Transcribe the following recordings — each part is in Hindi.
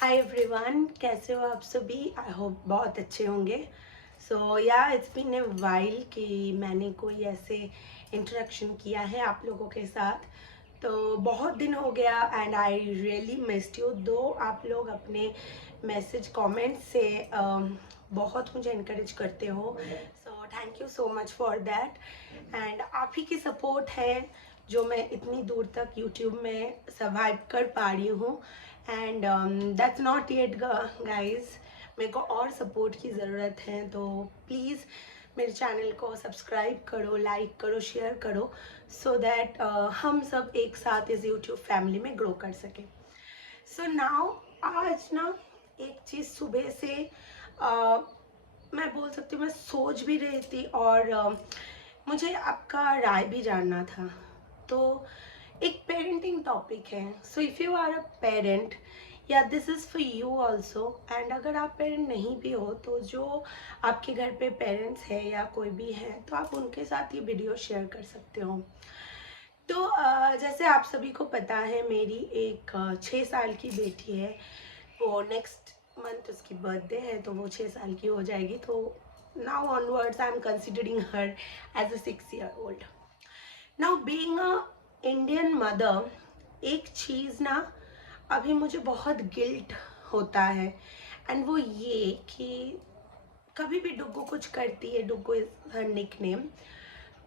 हाय एवरीवन, कैसे हो आप सभी। आई होप बहुत अच्छे होंगे। सो या इट्स बीन ए वाइल कि मैंने कोई ऐसे इंटरेक्शन किया है आप लोगों के साथ। तो बहुत दिन हो गया and I really missed you. दो आप लोग अपने मैसेज कमेंट से बहुत मुझे इनकरेज करते हो, so thank you so much for that. And आप ही की सपोर्ट है जो मैं इतनी दूर तक यूट्यूब में सर्वाइव कर पा रही हूँ। And that's not yet guys, मेरे को और सपोर्ट की ज़रूरत है। तो प्लीज़ मेरे चैनल को सब्सक्राइब करो, लाइक करो, शेयर करो, सो दैट हम सब एक साथ इस यूट्यूब फैमिली में ग्रो कर सकें। सो नाउ आज ना एक चीज़ सुबह से uh, मैं बोल सकती हूँ, मैं सोच भी रही थी और मुझे आपका राय भी जानना था। तो एक पेरेंटिंग टॉपिक है। So if you are a parent, yeah this is for you also. And अगर आप पेरेंट नहीं भी हो तो जो आपके घर पे पेरेंट्स हैं या कोई भी है तो आप उनके साथ ये वीडियो शेयर कर सकते हो। तो जैसे आप सभी को पता है, मेरी एक 6 साल की बेटी है। वो नेक्स्ट मंथ उसकी बर्थडे है, तो वो 6 साल की हो जाएगी। तो now onwards I am considering her as a 6 year old। Now being a Indian mother, एक चीज़ ना अभी मुझे बहुत गिल्ट होता है। एंड वो ये कि कभी भी डुग्गू कुछ करती है, Duggu is her nickname,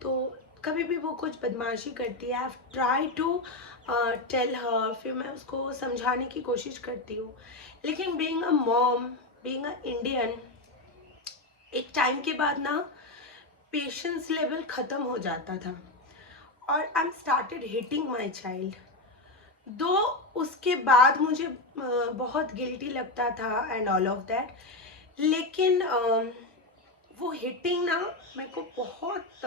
तो कभी भी वो कुछ बदमाशी करती है, I have try to tell her, फिर मैं उसको समझाने की कोशिश करती हूँ। लेकिन being a mom, being a Indian, एक टाइम के बाद ना पेशेंस लेवल ख़त्म हो जाता था और I am started hitting my child. Though उसके बाद मुझे बहुत गिल्टी लगता था एंड ऑल ऑफ दैट। लेकिन वो हिटिंग ना मेरे को बहुत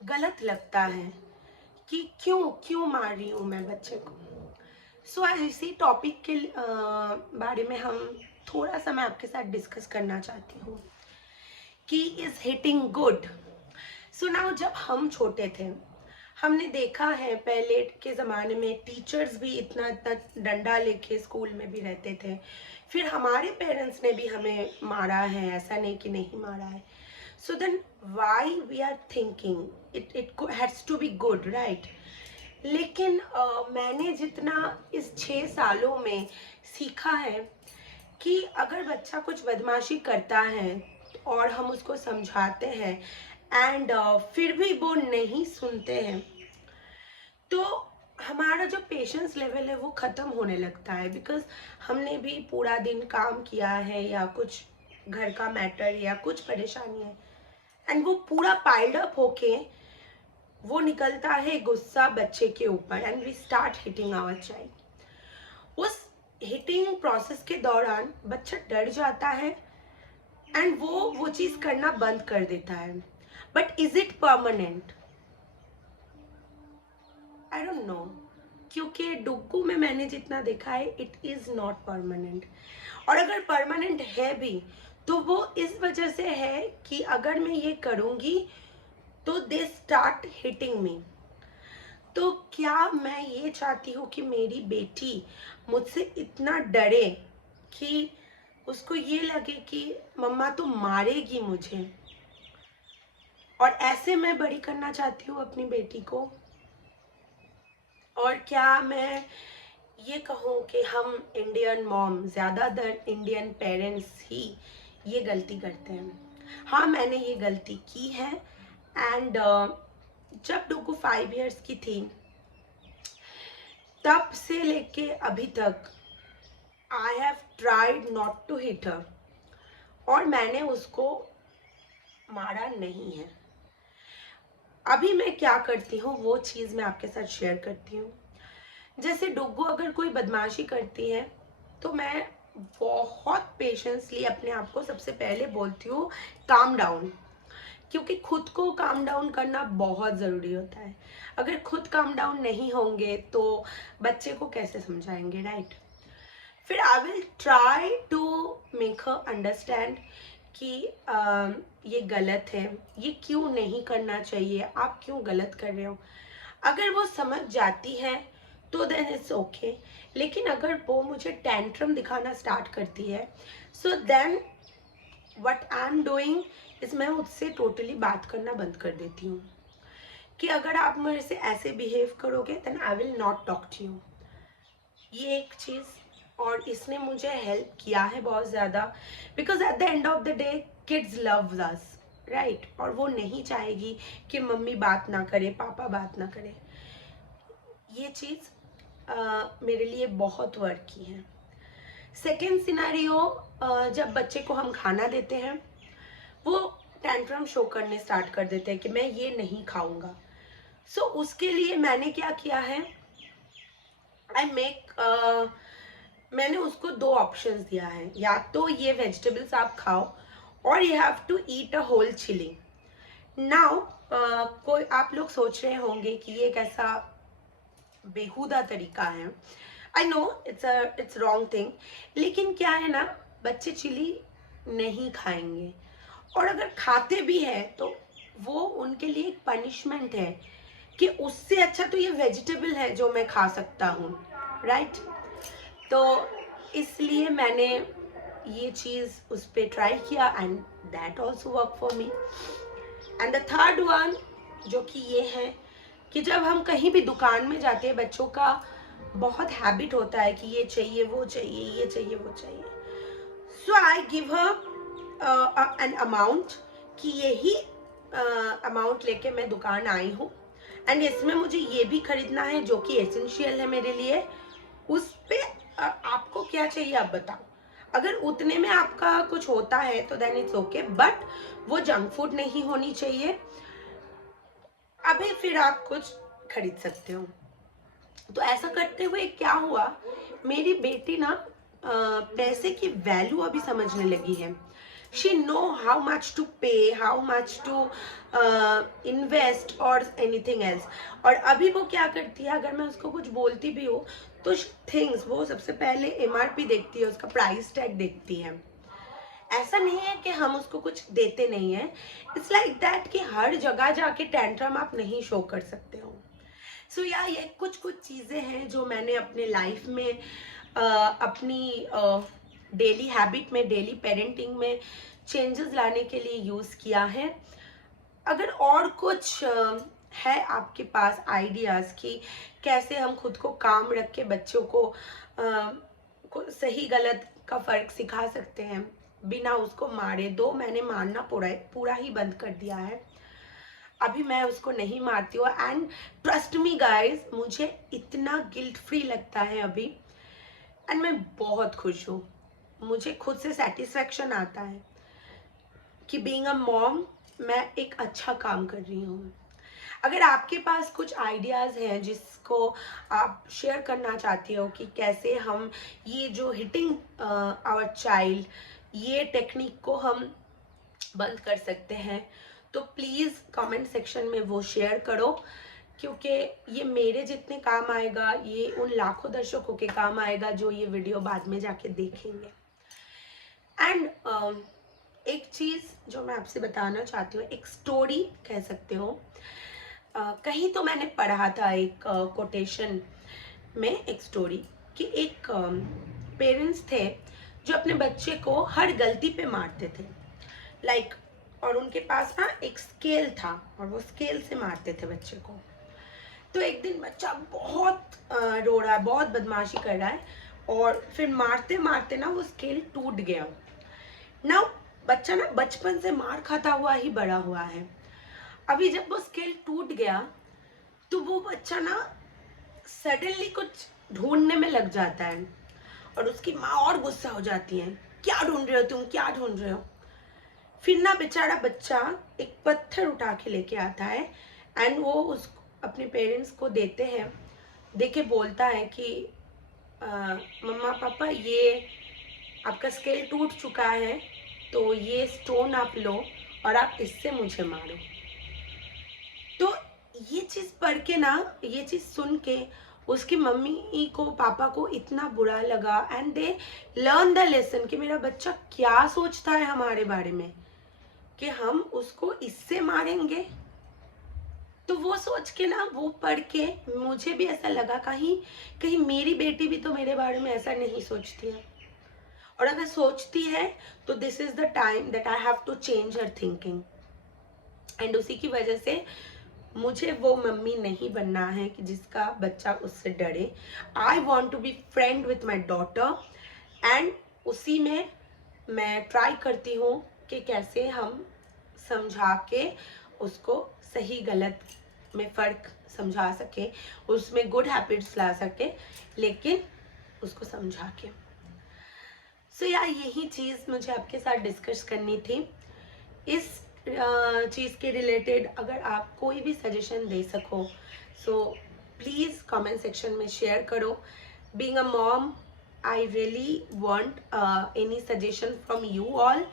गलत लगता है कि क्यों क्यों मार रही हूँ मैं बच्चे को। सो आज इसी टॉपिक के बारे में हम थोड़ा सा मैं आपके साथ डिस्कस करना चाहती हूँ कि is hitting good. So now जब हम छोटे थे, हमने देखा है पहले के ज़माने में टीचर्स भी इतना इतना डंडा लेके स्कूल में भी रहते थे। फिर हमारे पेरेंट्स ने भी हमें मारा है, ऐसा नहीं कि नहीं मारा है। So then why we are thinking it it has to be good, right. लेकिन मैंने जितना इस 6 सालों में सीखा है कि अगर बच्चा कुछ बदमाशी करता है और हम उसको समझाते हैं एंड फिर भी वो नहीं सुनते हैं, तो हमारा जो पेशेंस लेवल है वो ख़त्म होने लगता है। बिकॉज हमने भी पूरा दिन काम किया है या कुछ घर का मैटर या कुछ परेशानी है, एंड वो पूरा पाइल्ड अप होके वो निकलता है गुस्सा बच्चे के ऊपर and we start hitting our child. उस हिटिंग प्रोसेस के दौरान बच्चा डर जाता है एंड वो चीज़ करना बंद कर देता है। But is it permanent? I don't know, क्योंकि डुग्गू में मैंने जितना देखा है इट इज़ नॉट परमानेंट। और अगर परमानेंट है भी तो वो इस वजह से है कि अगर मैं ये करूँगी तो दे स्टार्ट हिटिंग मी। तो क्या मैं ये चाहती हूँ कि मेरी बेटी मुझसे इतना डरे कि उसको ये लगे कि मम्मा तो मारेगी मुझे, और ऐसे मैं बड़ी करना चाहती हूँ अपनी बेटी को? और क्या मैं ये कहूँ कि हम इंडियन मॉम, ज़्यादातर इंडियन पेरेंट्स ही ये गलती करते हैं? हाँ, मैंने ये गलती की है। एंड जब डुगू 5 years की थी तब से लेके अभी तक I have tried not to hit her, और मैंने उसको मारा नहीं है। अभी मैं क्या करती हूँ वो चीज़ मैं आपके साथ शेयर करती हूँ। जैसे डुग्गू अगर कोई बदमाशी करती है तो मैं बहुत पेशेंसली अपने आप को सबसे पहले बोलती हूँ काम डाउन, क्योंकि खुद को काम डाउन करना बहुत ज़रूरी होता है। अगर खुद काम डाउन नहीं होंगे तो बच्चे को कैसे समझाएंगे, राइट। फिर I will try to make her understand कि ये गलत है, ये क्यों नहीं करना चाहिए, आप क्यों गलत कर रहे हो। अगर वो समझ जाती है तो देन इट्स ओके। लेकिन अगर वो मुझे टेंट्रम दिखाना स्टार्ट करती है, so then what I am doing is मैं उससे टोटली बात करना बंद कर देती हूँ कि अगर आप मेरे से ऐसे बिहेव करोगे then I will not talk to you. ये एक चीज़, और इसने मुझे हेल्प किया है बहुत ज़्यादा, because at the end of the day kids love us, right. और वो नहीं चाहेगी कि मम्मी बात ना करे, पापा बात ना करे। ये चीज़ मेरे लिए बहुत वर्क की है। सेकेंड सिनेरियो, जब बच्चे को हम खाना देते हैं, वो टेंट्रम शो करने स्टार्ट कर देते हैं कि मैं ये नहीं खाऊंगा। सो उसके लिए मैंने क्या किया है, मैंने उसको दो ऑप्शंस दिया है, या तो ये वेजिटेबल्स आप खाओ और you have to eat a whole chilli. Now कोई आप लोग सोच रहे होंगे कि ये कैसा बेहुदा तरीका है। I know it's wrong thing, लेकिन क्या है ना, बच्चे चिली नहीं खाएंगे, और अगर खाते भी हैं तो वो उनके लिए एक पनिशमेंट है कि उससे अच्छा तो ये वेजिटेबल है जो मैं खा सकता हूँ, राइट। तो इसलिए मैंने ये चीज़ उस पर ट्राई किया and that also work for me. And the third one जो कि ये है कि जब हम कहीं भी दुकान में जाते हैं, बच्चों का बहुत हैबिट होता है कि ये चाहिए वो चाहिए, ये चाहिए वो चाहिए। So I give her an amount कि यही अमाउंट लेके मैं दुकान आई हूँ एंड इसमें मुझे ये भी खरीदना है जो कि एसेंशियल है मेरे लिए। उस पे आपको क्या चाहिए आप बताओ। अगर उतने में आपका कुछ होता है तो देन इट्स ओके, बट वो जंक फूड नहीं होनी चाहिए। अभी फिर आप कुछ खरीद सकते हो। तो ऐसा करते हुए क्या हुआ, मेरी बेटी ना पैसे की वैल्यू अभी समझने लगी है। She know how much to pay, how much to invest और एनीथिंग एल्स। और अभी वो क्या करती है, अगर मैं उसको कुछ बोलती भी हूँ तो थिंग्स वो सबसे पहले एमआरपी देखती है, उसका प्राइस टैग देखती है। ऐसा नहीं है कि हम उसको कुछ देते नहीं है, इट्स लाइक दैट कि हर जगह जाके टेंट्रम आप नहीं शो कर सकते हो। सो या ये कुछ कुछ चीज़ें हैं जो मैंने अपने लाइफ में अपनी डेली हैबिट में, डेली पेरेंटिंग में चेंजेस लाने के लिए यूज़ किया है। अगर और कुछ है आपके पास आइडियाज़ कि कैसे हम खुद को काम रख के बच्चों को सही गलत का फ़र्क सिखा सकते हैं बिना उसको मारे, दो मैंने मारना पूरा ही बंद कर दिया है। अभी मैं उसको नहीं मारती हूँ एंड ट्रस्ट मी गाइज, मुझे इतना गिल्ट फ्री लगता है अभी एंड मैं बहुत खुश हूँ। मुझे खुद से सेटिस्फेक्शन आता है कि बीइंग अ मॉम मैं एक अच्छा काम कर रही हूँ। अगर आपके पास कुछ आइडियाज़ हैं जिसको आप शेयर करना चाहती हो कि कैसे हम ये जो हिटिंग आवर चाइल्ड, ये टेक्निक को हम बंद कर सकते हैं, तो प्लीज़ कमेंट सेक्शन में वो शेयर करो, क्योंकि ये मेरे जितने काम आएगा, ये उन लाखों दर्शकों के काम आएगा जो ये वीडियो बाद में जाके देखेंगे। एंड एक चीज़ जो मैं आपसे बताना चाहती हूँ, एक स्टोरी कह सकते हो। कहीं तो मैंने पढ़ा था एक कोटेशन में, एक स्टोरी कि एक पेरेंट्स थे जो अपने बच्चे को हर गलती पे मारते थे, लाइक और उनके पास ना एक स्केल था और वो स्केल से मारते थे बच्चे को। तो एक दिन बच्चा बहुत रो रहा है, बहुत बदमाशी कर रहा है, और फिर मारते मारते ना वो स्केल टूट गया। ना बच्चा ना बचपन से मार खाता हुआ ही बड़ा हुआ है। अभी जब वो स्केल टूट गया तो वो बच्चा ना सडनली कुछ ढूंढने में लग जाता है और उसकी माँ और गुस्सा हो जाती है, क्या ढूंढ रहे हो तुम, क्या ढूंढ रहे हो। फिर ना बेचारा बच्चा एक पत्थर उठा के लेके आता है एंड वो उस अपने पेरेंट्स को देते हैं, देके बोलता है कि मम्मा पापा ये आपका स्केल टूट चुका है, तो ये स्टोन आप लो और आप इससे मुझे मारो। तो ये चीज़ पढ़ के ना, ये चीज़ सुन के उसकी मम्मी को, पापा को इतना बुरा लगा and they learn the lesson कि मेरा बच्चा क्या सोचता है हमारे बारे में, कि हम उसको इससे मारेंगे। तो वो सोच के ना, वो पढ़ के मुझे भी ऐसा लगा, कहीं कहीं मेरी बेटी भी तो मेरे बारे में ऐसा नहीं सोचती है, और अगर सोचती है तो this is the time that I have to change her thinking. And उसी की वजह से मुझे वो मम्मी नहीं बनना है कि जिसका बच्चा उससे डरे। I want to be friend with my daughter, and उसी में मैं ट्राई करती हूँ कि कैसे हम समझा के उसको सही गलत में फ़र्क समझा सके, उसमें गुड हैबिट्स ला सके, लेकिन उसको समझा के। सो यार, यही चीज़ मुझे आपके साथ डिस्कस करनी थी। इस चीज़ के रिलेटेड अगर आप कोई भी सजेशन दे सको, सो प्लीज़ कमेंट सेक्शन में शेयर करो। Being a mom, I really want any suggestion from you all,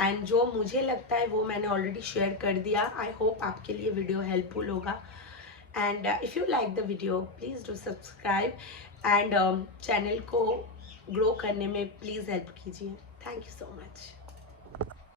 and जो मुझे लगता है वो मैंने ऑलरेडी शेयर कर दिया। आई होप आपके लिए वीडियो हेल्पफुल होगा, and if you like the video please do subscribe, and channel को ग्रो करने में प्लीज़ हेल्प कीजिए। Thank you so much.